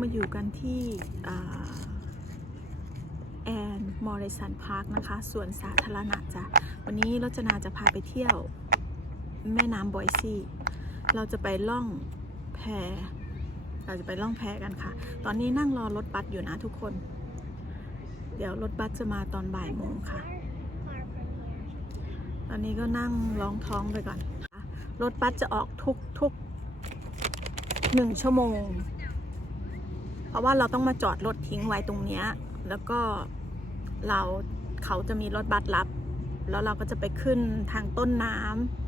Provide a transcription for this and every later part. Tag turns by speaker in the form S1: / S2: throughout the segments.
S1: มาอยู่กันที่แอนมอริสันพาร์คนะคะสวนสาธารณะจ้ะวันนี้รจนาจะพาไปเที่ยวแม่น้ำบอยซี่ เราจะไปล่องแพเราจะไปล่องแพกันค่ะ ตอนนี้นั่งรอรถบัสอยู่นะทุกคน เดี๋ยวรถบัสจะมาตอนบ่ายโมงค่ะ ตอนนี้ก็นั่งร้องท้องไปก่อน รถบัสจะออกทุกทุกหนึ่งชั่วโมง ราะว่าเราต้องมาจอดรถทิ้งไว้ตรงเนี้ย แล้วก็เราเขาจะมีรถบัสรับ แล้วเราก็จะไปขึ้นทางต้นน้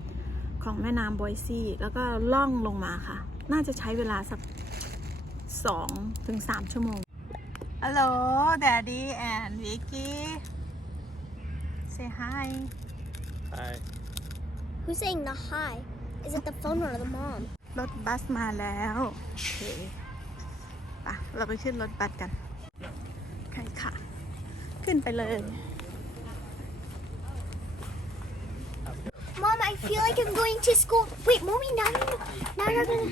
S1: ำของแม่น้ำบอยซี่ แล้วก็ล่องลงมาค่ะ น่าจะใช้เวลาสักสองถึงสามชั่วโมงฮัลโหล Daddy and Vicky say hi
S2: Hi.
S3: Who's saying the hi? Is it the phone or the mom?
S1: รถบัสมาแล้ว โอเค ไปเราไปขึ้นรถบัสกันใครค่ะ ขึ้นไปเลย
S3: Mom, I feel like I'm going to school. Wait, mommy, now you now you're gonna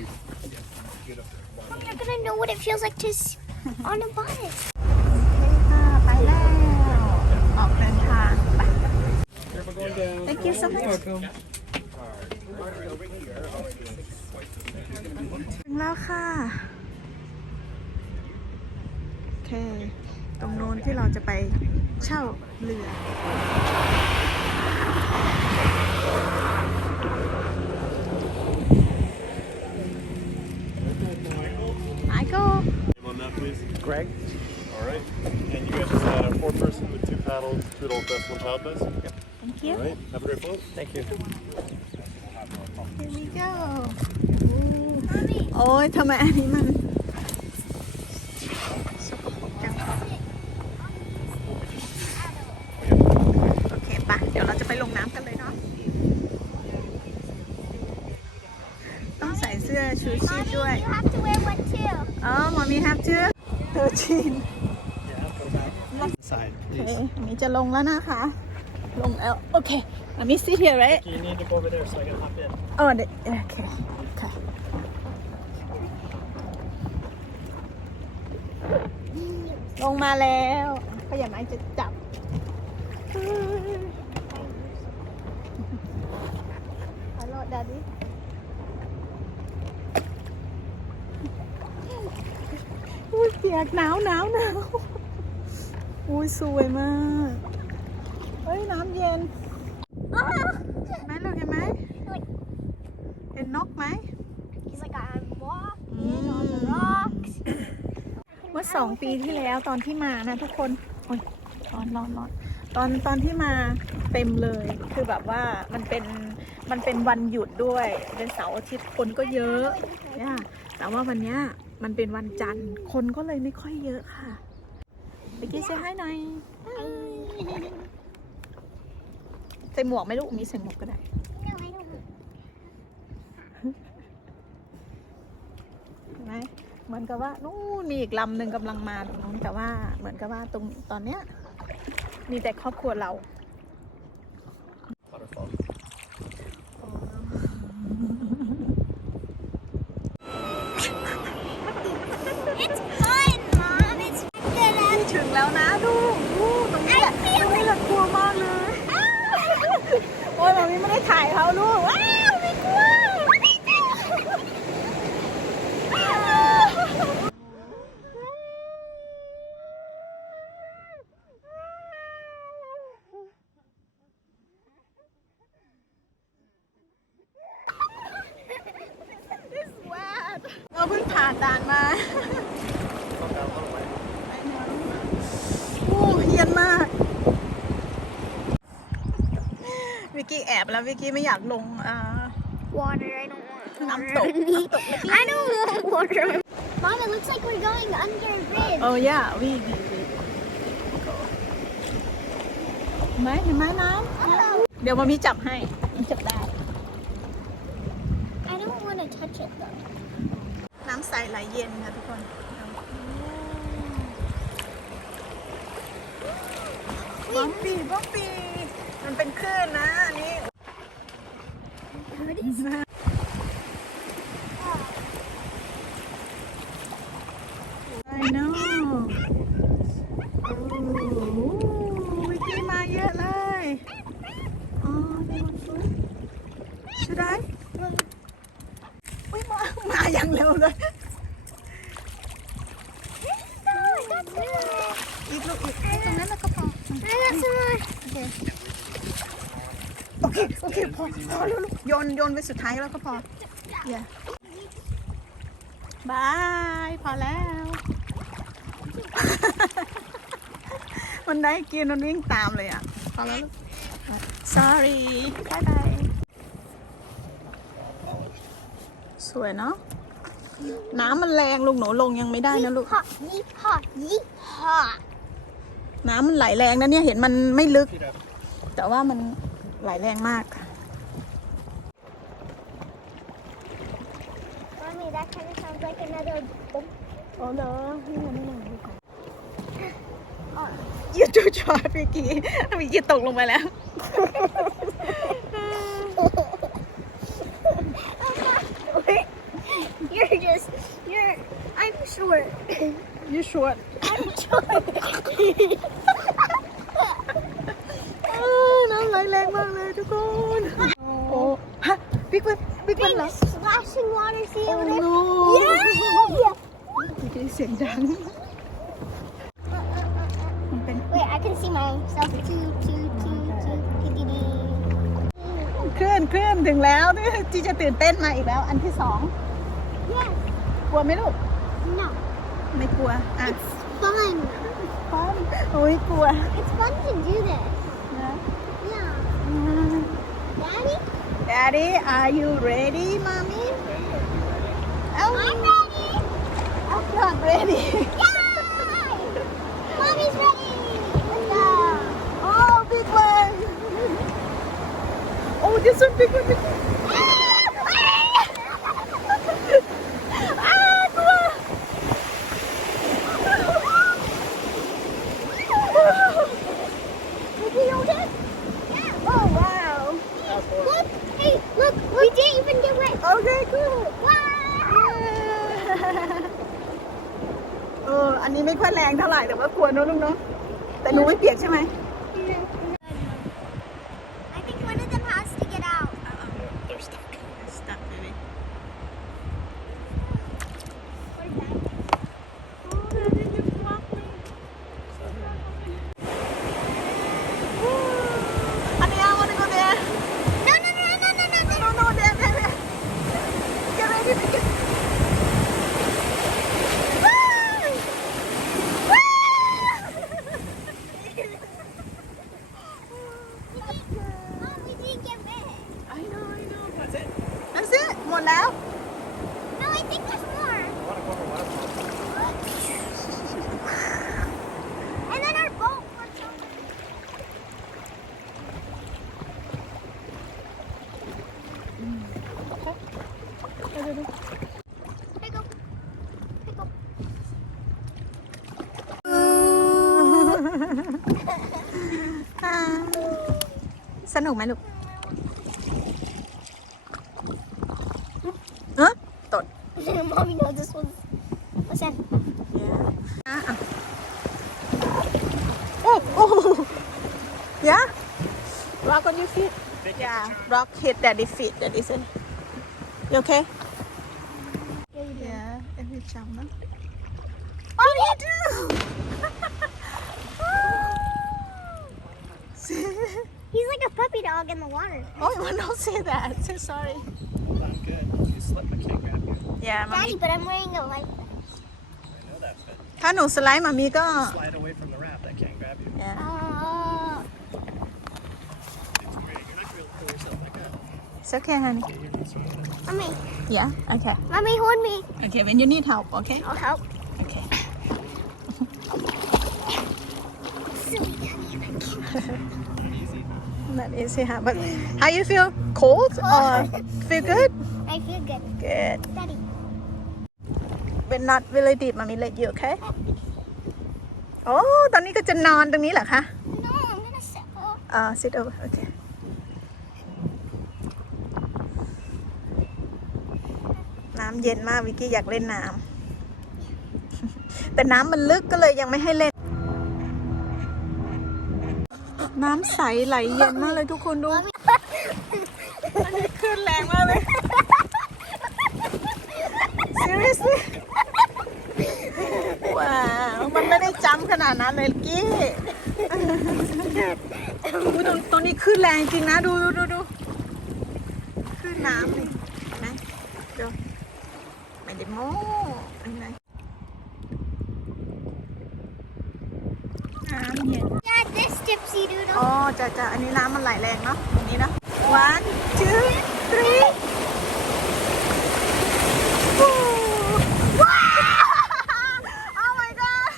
S3: Mom, you're gonna know what it feels like to s- on a bus.
S1: ค่ะไปแล้วออกเดินทางไป Thank you so much ถึงแล้วค่ะโอ เค ตรงโน้นที่เราจะไปเช่าเรือ Michael
S2: Name on that, please. Greg. All right. And you guys just had a four-person with two paddles, two adult vessel, and child vest. Yep.
S1: thank
S2: All
S1: you
S2: right. Have a great boat. Thank you.
S1: Here we go โอ้ยทำไมอันนี้มัน ส่เสื้อชูชีพ
S3: Mommy,
S1: ด้วย
S3: you have to wear one too.
S1: อ๋อมามีฮับเชื่อเธอชิน
S2: Side,
S1: โอเคอันนี้จะลงแล้วนะคะ ลงแล้ว โอเคมามี sit here right
S2: You need to go over there so I can hop in.
S1: อ๋อเดี๋ยวโอเคโอเคลงมาแล้วพยายามไอจะจับ ฮัลโหลดัดดี้อุ้ย เปียกหนาวหนาวหนาวอุ้ยสวยมากเฮ้ยน้ำเย็นเห็นไหมลูกเห็นไหมเห็นนกไหม
S3: He's like, I'm walking on the rocks.
S1: เมื่อสองปีที่แล้วตอนที่มานะทุกคนโอ้ยร้อนร้อนร้อนตอนตอนที่มาเต็มเลย คือแบบว่ามันเป็นมันเป็นวันหยุดด้วย เป็นเสาร์อาทิตย์คนก็เยอะเนี่ยแต่ว่าวันเนี้ย มันเป็นวันจันทร์ คนก็เลยไม่ค่อยเยอะค่ะ ไปกินเซให้หน่อยใส่หมวกไหมลูกมีใส่หมวกก็ได้
S3: No, I don't.
S1: เห็นไหมเหมือนกับว่านู่นมีอีกลำหนึ่งกำลังมาตรงนู้นแต่ว่าเหมือนกับว่าตรงตอนเนี้ย มีแต่ครอบครัวเรา
S2: Waterfall.
S3: It's fun, Mom. It's fun.
S1: ถึงแล้วนะดูดูตรงนี้แหละตรงนี้แหละกลัวมากเลย โอ้ยเราไม่ได้ ถ่ายเขาลูกว้าวไม่กลัว เราเพิ่งผ่านด่านมา โอ้เฮียนมาก วิ กกี้แอบแล้ววิกกี้ไม่อยากลงอ่า
S3: Water. I don't want
S1: น้ำตก
S3: water.
S1: น้ำตก
S3: I don't want water. Mom, it looks like we're going under a bridge.
S1: โอ้ย่าวิวเห็นไหมเห็นไหมน้ำเดี๋ยวมามีจับให้มีจับได้
S3: I don't want to touch it though.
S1: น้ำใสไหลเย็นค่ะทุกคนบ้องปีบ้องปี มันเป็นคลื่นนะอันนี้
S3: ไอ้
S1: น้องวิกงมาเยอะเลย อ๋อเดมอได้อุ้ยมามาอย่างเร็วเลยอีกลูกอีกตรงนั้นแล้วก็พอ โอเค โอเคพอพอแล้วลูกโยนโยนไปสุดท้ายแล้วก็พออย่าบายพอแล้ว มันได้กินมันวิ่งตามเลยอะ พอแล้วลูก sorry บายบายสวยเนาะน้ำมันแรงลูกหนูลงยังไม่ได้นะลูก
S3: Yeehaw, yeehaw, yeehaw.
S1: น้ำมันไหลแรงนะเนี่ยเห็นมันไม่ลึก แต่ว่ามัน ไหลแรงมาก
S3: Mommy, that kind of sounds like another boom.
S1: อ๋อเหรอนี่ไงนี่ไงดูก่อนยืดจูจอดเมื่อกี้เมื่อกี้ตกลงไปแล้ว
S3: You're just, you're, I'm short.
S1: ยืดชวด
S3: I'm short.
S1: น้ำไหลแรงมากเลยทุกคน โอ้ฮะบิ๊กวันบิ๊กวัน
S3: Big
S1: เหรอ
S3: splashing water, see
S1: โอ้
S3: over there?
S1: โน
S3: Yeah!
S1: ได้เสียงดัง มันเป็น
S3: Wait, I can see myself. Two, two, two, two, dee, dee, dee.
S1: เคลื่อนเคลื่อนถึงแล้วนี่จีจะตื่นเต้นมาอีกแล้ว อันที่สอง
S3: Yes.
S1: กลัวไหมลูก
S3: No.
S1: ไม่กลัว อะ
S3: It's fun.
S1: ฟันโอ้ยกลัว
S3: It's fun to do this. Daddy
S1: are you ready mommy oh.
S3: I'm ready.
S1: I'm not ready
S3: Yay! Mommy's ready. Let's go.
S1: oh big one oh this one big one big one
S3: We didn't even get wet.
S1: okay cool
S3: Wow.
S1: เออ อันนี้ไม่ค่อยแรงเท่าไหร่แต่ว่ากลัวเนอะลูกเนาะ แต่หนูไม่เปียกใช่ไหม
S3: I think one of them has to get out.
S2: They're stuck.
S1: stuck maybe
S3: Where's that?
S1: Honey, I wanna go there.
S3: No, no, no, no, no, no, no.
S1: No, no, there, there, there. Get ready to get.
S3: Mom, we didn't get wet.
S1: I know, I know. That's it. That's it. หมดแล้ว
S3: No, I think there's more. And then our boat works over. Pick up. Pick up.
S1: อ่า สนุกไหมลูกเออตด
S3: Mommy knows this one's. Listen.
S1: อะอะโอ้โอ้ yeah rock on your feet yeah rock hit daddy feet daddy say you okay yeah every jump นะ
S3: Oh, you do. He's like a puppy dog in the water.
S1: oh don't say that say sorry
S2: I'm good. You slipped. I can't grab you.
S1: yeah มา
S3: Daddy,
S1: มี
S3: but I'm wearing a life vest.
S2: I know that, but
S1: ถ้าหนูสไลด์มามีก็
S2: slide away from the raft. I can't grab you.
S1: yeah
S3: Oh.
S2: It's great. You're not going to pull yourself back up.
S1: it's okay honey
S2: Get your knees from it.
S3: Mommy,
S1: yeah okay
S3: mommy, hold me.
S1: okay when you need help okay
S3: I'll help.
S1: okay
S3: Silly daddy, I can't.
S2: Easy.
S1: not easy huh? but how you feel cold or feel good
S3: I feel good.
S1: good
S3: Daddy.
S1: when not really deep มามี let you okay โอ้ตอนนี้ก็จะนอนตรงนี้เหรอคะ
S3: No, I'm gonna sit up.
S1: อ่า sit over โอเค น้ำเย็นมากวิกกี้อยากเล่นน้ำแต่น้ำมันลึกก็เลยยังไม่ให้เล่น น้ำใสไหลเย็นมากเลยทุกคนดูอันนี้ขึ้นแรงมากเลย seriously ว้าว มันไม่ได้จำขนาดนั้นเลยกี้อุ๊ยตรงตรงนี้ขึ้นแรงจริงนะ ดูดูดูดูขึ้นน้ำนี่เห็นไหมเดี๋ยวไม่ได้โม้เห็นไหม น้ำเย็น
S3: Dad, this Dipsy Doodle.
S1: อ๋อจะจะอันนี้น้ำมันไหลแรงเนาะตรงนี้นะ one two three วู้ว้าว oh my god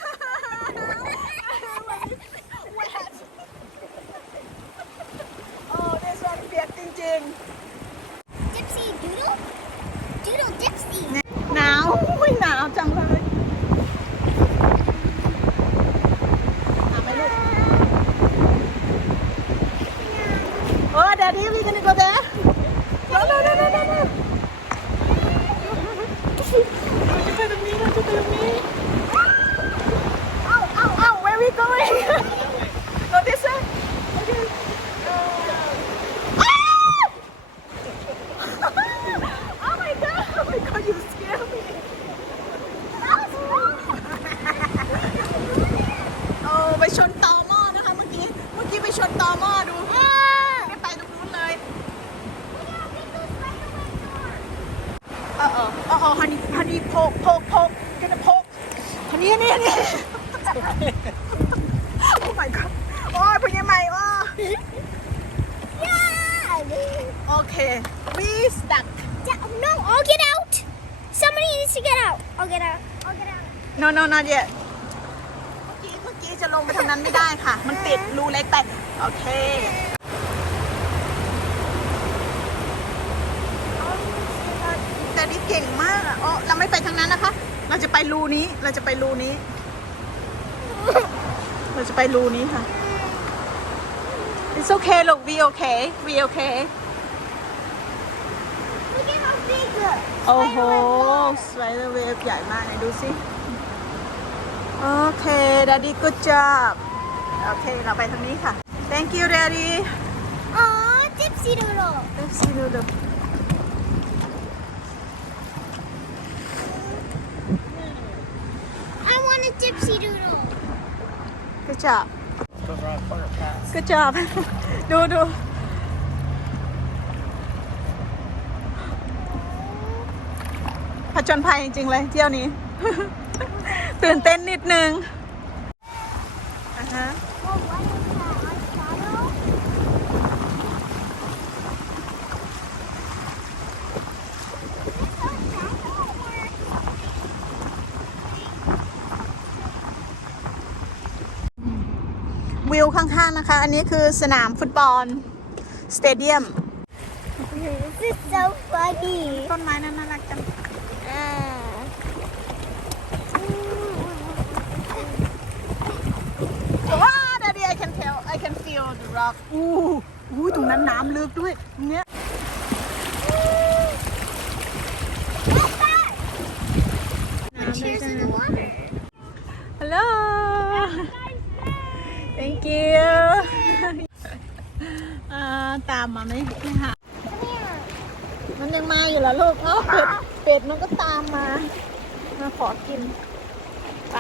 S1: wet oh this one เปียกจริง
S3: Dipsy Doodle? Doodle Dipsy.
S1: ๆ หนาวอุ้ยหนาวจังเลยอะไปลูก Oh, Daddy, we gonna go there? No, no, no, no, no, no. Don't you put me, don't you put me. Ow, ow, ow, where are we going? go this way? Okay. Ah! oh my god, oh my god, you scared me. โอ้ไปชนตอหม้อนะคะเมื่อกี้ เมื่อกี้ไป ชนตอหม้อดูไม่ไปตรงนู้นเลยเออเออเออเออฮันนี่ฮันนี่โพกโพกโพกกันโพกฮันนี่นี่นี่โอ้ my god โอ้ยพญาใหม่โอ้
S3: Yeah.
S1: โอเค we stuck
S3: Yeah, No, I'll get out. Somebody needs to get out. I'll get out. I'll get out.
S1: no no not yet เมื่อกี้เมื่อกี้จะลงไปทางนั้นไม่ได้ค่ะ มันติดรูเล็กไป โอเคแต่นี่เก่งมากอะอ๋อเราไม่ไปทางนั้นนะคะ เราจะไปรูนี้ เราจะไปรูนี้ เราจะไปรูนี้ค่ะ It's okay look we okay we okay
S3: Look at how big the
S1: โอ้โหสไ i เดอร์เวฟใหญ่มากไหนดูสิ โอเค daddy good job โอเค เราไปทางนี้ค่ะ thank you daddy
S3: Aw, Dipsy Doodle.
S1: let's see do the
S3: I want a Dipsy Doodle.
S1: good job good job ดูดู ผจญภัยจริงๆเลยเที่ยวนี้ ตื่นเต้นนิดนึงอ่าฮะ
S3: Well, what is that? A shadow? Is this a shadow or-
S1: วิว ข้างๆนะคะ อันนี้คือสนามฟุตบอลสเตเดียม
S3: This is so funny.
S1: ต้นไม้นั้นน่ารักจัง
S3: Uh,
S1: ว้า Daddy I can tell I can feel the rock อู้อู้ตรงนั้นน้ำลึกด้วยตรงเนี้ย
S3: what's that? Cheers in the water.
S1: Hello Thank you อ่าตามมาไหมไม่หามันยังมาอยู่ละลูกเอ้าเป็ดเป็ดมันก็ตามมา มาขอกินไป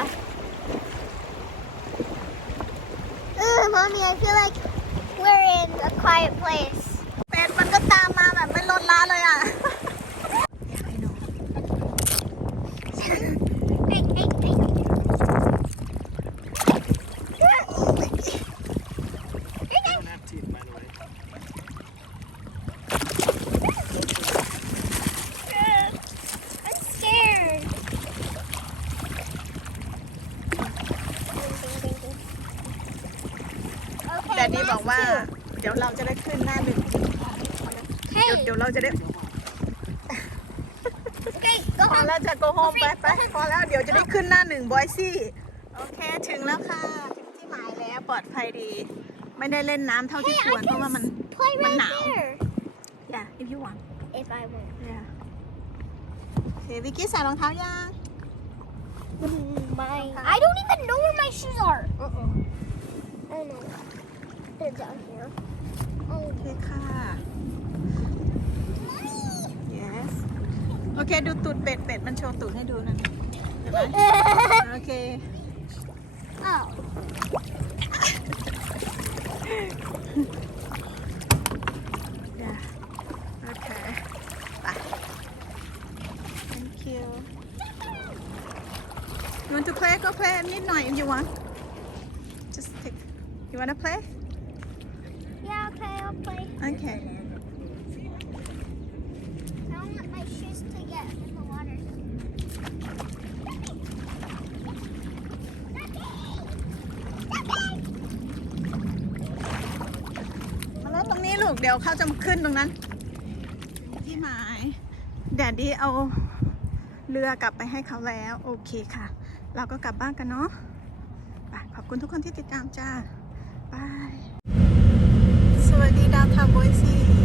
S3: เออ mommy, I feel like we're in a quiet place.
S1: เป็ดมันก็ตามมาแบบไม่ลดละเลยอะ
S3: Hey, hey, hey.
S2: don't have teeth, by the way.
S3: I'm scared.
S1: แต่ดีบอกว่า เดี๋ยวเราจะได้ขึ้นหน้าหนึ่ง เดี๋ยว
S3: Hey,
S1: เดี๋ยวเราจะได้
S3: okay, go
S1: พอ
S3: home.
S1: แล้วจะโกโฮมไปไปพอแล้วเดี๋ยวจะได้ขึ้นหน้าหนึ่งบอยซี่ โอเคถึงแล้วค่ะ ถึงที่หมายแล้วปลอดภัยดี ไม่ได้เล่นน้ำเท่าที่
S3: Hey,
S1: ควร
S3: I
S1: เพราะว่ามัน
S3: can play
S1: มัน
S3: right
S1: หนาว
S3: there.
S1: yeah if you want
S3: If I want.
S1: yeah โอเควิกกี้ใส่รองเท้ายัง
S3: My, I don't even know where my shoes are.
S1: โอ้โ Oh
S3: no, they're down here. Oh,
S1: โอเคค่ะ โอเคดูตูดเป็ดเป็ดมันโชว์ตูดให้ดูนะเห็นไหมโอเค
S3: Oh.
S1: yeah okay ไป thank you you want to play go play นิดหน่อย if you want just take you want to play
S3: Yeah, okay, I'll play.
S1: okay แล้วตรงนี้ลูกเดี๋ยวเขาจะขึ้นตรงนั้น ที่หมายแดดดี้เอาเรือกลับไปให้เขาแล้ว โอเคค่ะ เราก็กลับบ้านกันเนาะไปขอบคุณทุกคนที่ติดตามจ้าบายสวัสดีดาวทาโบยซี